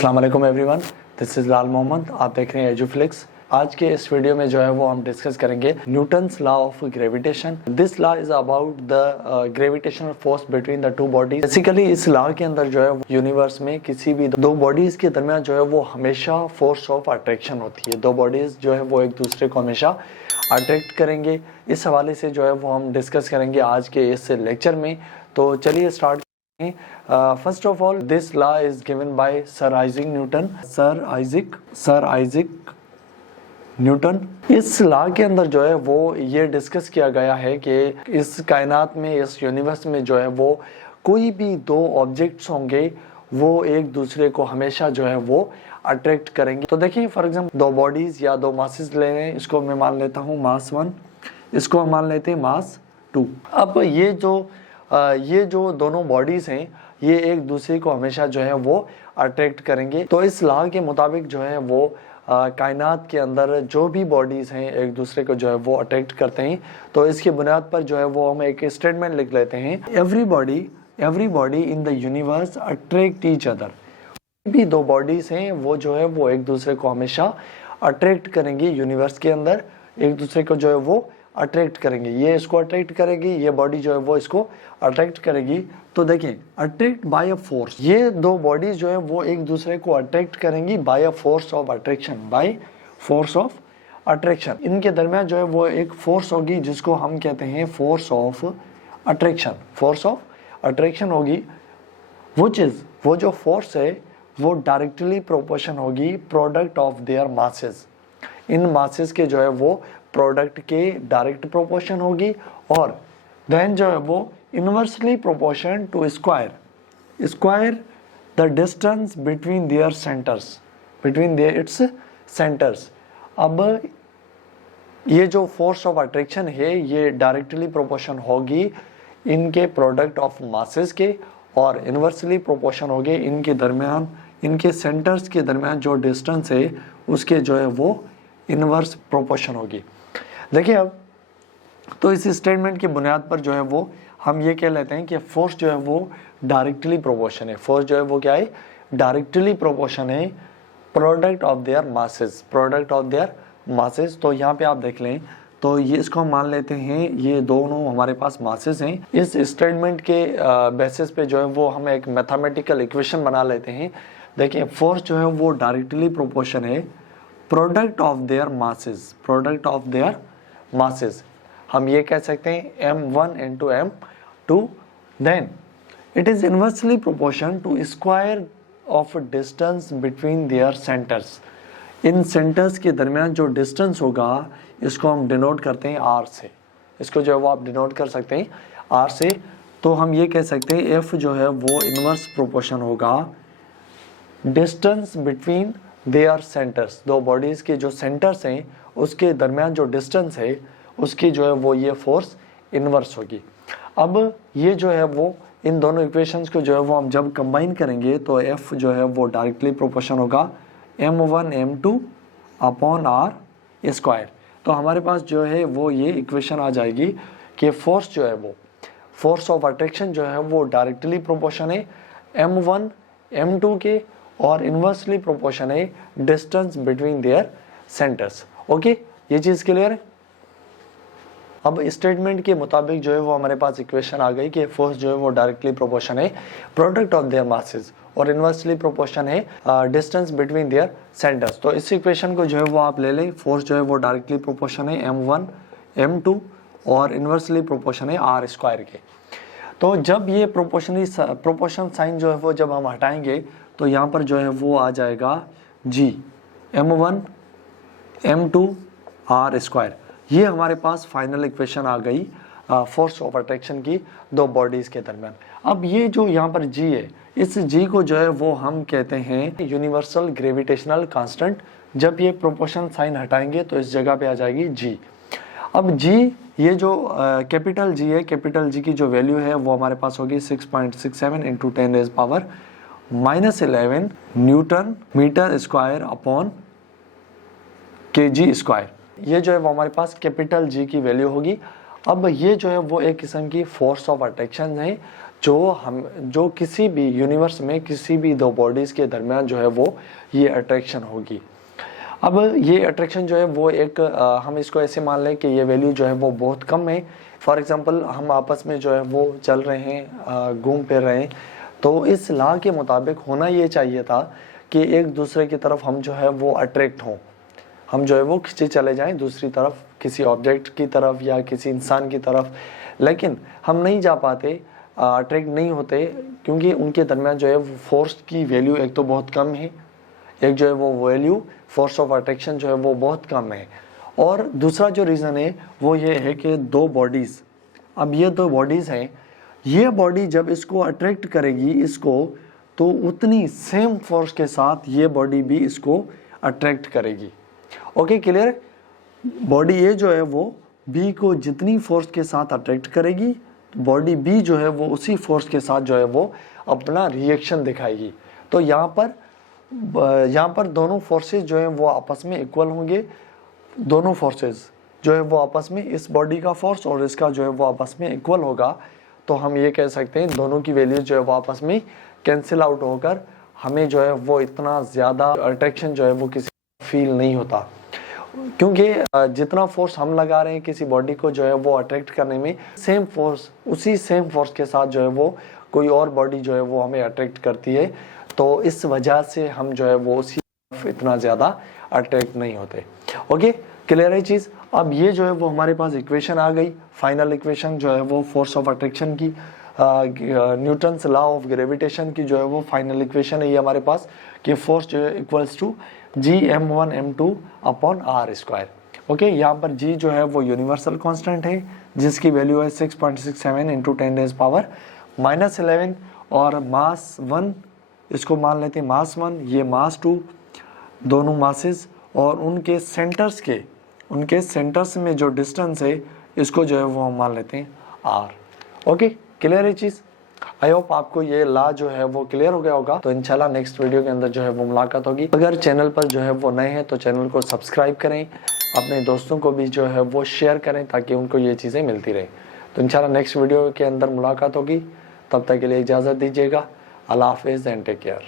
अस्सलाम वालेकुम everyone, this is लाल मोहम्मद। आप देख रहे हैं एजुफ्लिक्स। आज के इस वीडियो में जो है वो हम डिस्कस करेंगे Newton's law of gravitation. This law is about the gravitational force between the two bodies. Basically इस लॉ के अंदर जो है यूनिवर्स में किसी भी दो बॉडीज के दरमियान जो है वो हमेशा फोर्स ऑफ अट्रैक्शन होती है। दो बॉडीज जो है वो एक दूसरे को हमेशा अट्रैक्ट करेंगे। इस हवाले से जो है वो हम डिस्कस करेंगे आज के इस लेक्चर में। तो चलिए start. First of all, this law is given by Sir Isaac Newton. Sir Isaac Newton। इस लॉ के अंदर जो है वो ये डिस्कस किया गया है कि इस कायनात में, इस यूनिवर्स में जो है वो कोई भी दो ऑब्जेक्ट्स होंगे वो एक दूसरे को हमेशा जो है वो अट्रैक्ट करेंगे। तो देखिए फॉर एग्जाम्पल दो बॉडीज या दो मासेस ले रहे हैं। इसको मैं मान लेता हूँ मास 1, इसको हम मान लेते हैं मास 2। अब ये जो दोनों बॉडीज हैं ये एक दूसरे को हमेशा जो है वो अट्रैक्ट करेंगे। तो इस लॉ के मुताबिक जो है वो कायनात के अंदर जो भी बॉडीज हैं एक दूसरे को जो है वो अट्रैक्ट करते हैं। तो इसकी बुनियाद पर जो है वो हम एक स्टेटमेंट लिख लेते हैं, everybody in the universe attract each other. भी दो बॉडीज हैं वो जो है वो एक दूसरे को हमेशा अट्रैक्ट करेंगे। यूनिवर्स के अंदर एक दूसरे को जो है वो अट्रैक्ट करेंगे। ये इसको अट्रैक्ट करेगी, ये बॉडी जो है वो इसको अट्रैक्ट करेगी। तो देखें अट्रैक्ट बाय अ फोर्स, ये दो बॉडीज जो है वो एक दूसरे को अट्रैक्ट करेंगी by a force of attraction, by force of attraction. इनके दरमियान जो है वो एक फोर्स होगी जिसको हम कहते हैं force of attraction. Force of attraction होगी वो जो फोर्स है वो डायरेक्टली प्रोपोर्शन होगी product of their masses. In masses के जो है वो प्रोडक्ट के डायरेक्ट प्रोपोर्शन होगी और देन जो है वो inversely proportion to square the distance between their its centres. अब ये जो फोर्स ऑफ अट्रैक्शन है ये डायरेक्टली प्रोपोर्शन होगी इनके प्रोडक्ट ऑफ मासेस के और इनवर्सली प्रोपोर्शन होगी इनके दरमियान, इनके सेंटर्स के दरमियान जो डिस्टेंस है उसके जो है वो इनवर्स प्रोपोर्शन होगी। देखिए अब तो इस स्टेटमेंट की बुनियाद पर जो है वो हम ये कह लेते हैं कि फोर्स जो है वो डायरेक्टली प्रोपोर्शन है। फोर्स जो है वो क्या है, डायरेक्टली प्रोपोर्शन है प्रोडक्ट ऑफ देयर मासेस। तो यहाँ पे आप देख लें तो ये इसको हम मान लेते हैं ये दोनों हमारे पास मासेस हैं। इस स्टेटमेंट के बेसिस पे जो है वो हम एक मैथमेटिकल इक्वेशन बना लेते हैं। देखिए फोर्स जो है वो डायरेक्टली प्रोपोर्शन है प्रोडक्ट ऑफ देयर मासेस। हम ये कह सकते हैं m1 into m2। Then it is inversely proportion to square of distance between their centres. इन सेंटर्स के दरमियान जो डिस्टेंस होगा इसको हम डिनोट करते हैं r से। इसको जो है वो आप डिनोट कर सकते हैं r से। तो हम ये कह सकते हैं f जो है वो इनवर्स प्रोपोर्शन होगा डिस्टेंस बिटवीन देयर सेंटर्स। दो बॉडीज के जो सेंटर्स हैं उसके दरमियान जो डिस्टेंस है उसकी जो है वो ये फोर्स इनवर्स होगी। अब ये जो है वो इन दोनों इक्वेशंस को जो है वो हम जब कंबाइन करेंगे तो f जो है वो डायरेक्टली प्रोपोर्शन होगा m1 m2 upon r square. तो हमारे पास जो है वो ये इक्वेशन आ जाएगी कि फोर्स जो है वो फोर्स ऑफ अट्रैक्शन जो है वो डायरेक्टली प्रोपोर्शन है m1 m2 के और इनवर्सली प्रोपोर्शन है distance between their centres. Okay, ये चीज़ क्लियर है। अब स्टेटमेंट के मुताबिक जो है वो हमारे पास इक्वेशन आ गई कि फोर्स जो है वो डायरेक्टली प्रोपोर्शन है प्रोडक्ट ऑफ देयर मासेस और इनवर्सली प्रोपोर्शन है डिस्टेंस बिटवीन देयर सेंटर्स। तो इस इक्वेशन को जो है वो आप ले लें। फोर्स जो है वो डायरेक्टली प्रोपोर्शन है m1 m2 और इनवर्सली प्रोपोर्शन है r स्क्वायर के। तो जब ये प्रोपोर्शन साइन जो है वो जब हम हटाएंगे तो यहाँ पर जो है वो आ जाएगा g m1 m2 r square. ये हमारे पास फाइनल इक्वेशन आ गई फोर्स ऑफ अट्रैक्शन की दो बॉडीज के दरमियान। अब ये जो यहाँ पर g है इस g को जो है वो हम कहते हैं यूनिवर्सल ग्रेविटेशनल कांस्टेंट। जब ये प्रोपोर्शन साइन हटाएंगे तो इस जगह पे आ जाएगी g। अब g ये जो कैपिटल g है, कैपिटल g की जो वैल्यू है वो हमारे पास होगी 6.67 into 10⁻⁻11 newton metre square upon kg square. ये जो है वो हमारे पास कैपिटल G की वैल्यू होगी। अब ये जो है वो एक किस्म की फोर्स ऑफ अट्रैक्शन है। जो किसी भी यूनिवर्स में किसी भी दो बॉडीज़ के दरमियान जो है वो ये अट्रैक्शन होगी। अब ये अट्रैक्शन जो है वो एक हम इसको ऐसे मान लें कि ये वैल्यू जो है वो बहुत कम है। फॉर एग्जांपल हम आपस में जो है वो चल रहे हैं, घूम फिर रहे हैं, तो इस लॉ के मुताबिक होना ये चाहिए था कि एक दूसरे की तरफ हम जो है वो अट्रैक्ट हों, हम जो है वो खिंचे चले जाएं दूसरी तरफ, किसी ऑब्जेक्ट की तरफ या किसी इंसान की तरफ, लेकिन हम नहीं जा पाते, अट्रैक्ट नहीं होते, क्योंकि उनके दरमियान जो है वो फोर्स की वैल्यू एक तो बहुत कम है, एक जो है वो वैल्यू फोर्स ऑफ अट्रैक्शन जो है वो बहुत कम है। और दूसरा जो रीज़न है वो ये है कि दो बॉडीज़, अब ये दो बॉडीज़ हैं, ये बॉडी जब इसको अट्रैक्ट करेगी इसको, तो उतनी सेम फोर्स के साथ ये बॉडी भी इसको अट्रैक्ट करेगी। Okay, clear? बॉडी ए जो है वो बी को जितनी फोर्स के साथ अट्रैक्ट करेगी, बॉडी बी जो है वो उसी फोर्स के साथ जो है वो अपना रिएक्शन दिखाएगी। तो यहाँ पर दोनों फोर्सेस जो है वो आपस में इक्वल होंगे, दोनों फोर्सेस जो है वो आपस में, इस बॉडी का फोर्स और इसका जो है वो आपस में इक्वल होगा। तो हम ये कह सकते हैं दोनों की वैल्यूज जो है वो आपस में कैंसिल आउट होकर हमें जो है वो इतना ज़्यादा अट्रैक्शन जो है वो किसी फील नहीं होता, क्योंकि जितना फोर्स हम लगा रहे हैं किसी बॉडी को जो है वो अट्रैक्ट करने में, सेम फोर्स, उसी सेम फोर्स के साथ जो है वो कोई और बॉडी जो है वो हमें अट्रैक्ट करती है। तो इस वजह से हम जो है वो उसी इतना ज़्यादा अट्रैक्ट नहीं होते। ओके, क्लियर है चीज़? अब ये जो है वो हमारे पास इक्वेशन आ गई, फाइनल इक्वेशन जो है वो फोर्स ऑफ अट्रैक्शन की, न्यूटन्स लॉ ऑफ ग्रेविटेशन की जो है वो फाइनल इक्वेशन है ये हमारे पास, कि फोर्स जो है equals to Gm1m2 upon R square. Okay, यहाँ पर G जो है वो यूनिवर्सल कांस्टेंट है जिसकी वैल्यू है 6.67 इंटू 10⁻⁻11, और मास 1 इसको मान लेते हैं मास 1, ये मास 2, दोनों मासेस, और उनके सेंटर्स में जो डिस्टेंस है इसको जो है वो हम मान लेते हैं आर। ओके, क्लियर है चीज़? आई होप आपको ये लॉ जो है वो क्लियर हो गया होगा। तो इंशाल्लाह नेक्स्ट वीडियो के अंदर जो है वो मुलाकात होगी। अगर चैनल पर जो है वो नए हैं तो चैनल को सब्सक्राइब करें, अपने दोस्तों को भी जो है वो शेयर करें ताकि उनको ये चीज़ें मिलती रहें। तो इंशाल्लाह नेक्स्ट वीडियो के अंदर मुलाकात होगी, तब तक के लिए इजाज़त दीजिएगा। अल्लाह हाफिज़ एंड टेक केयर।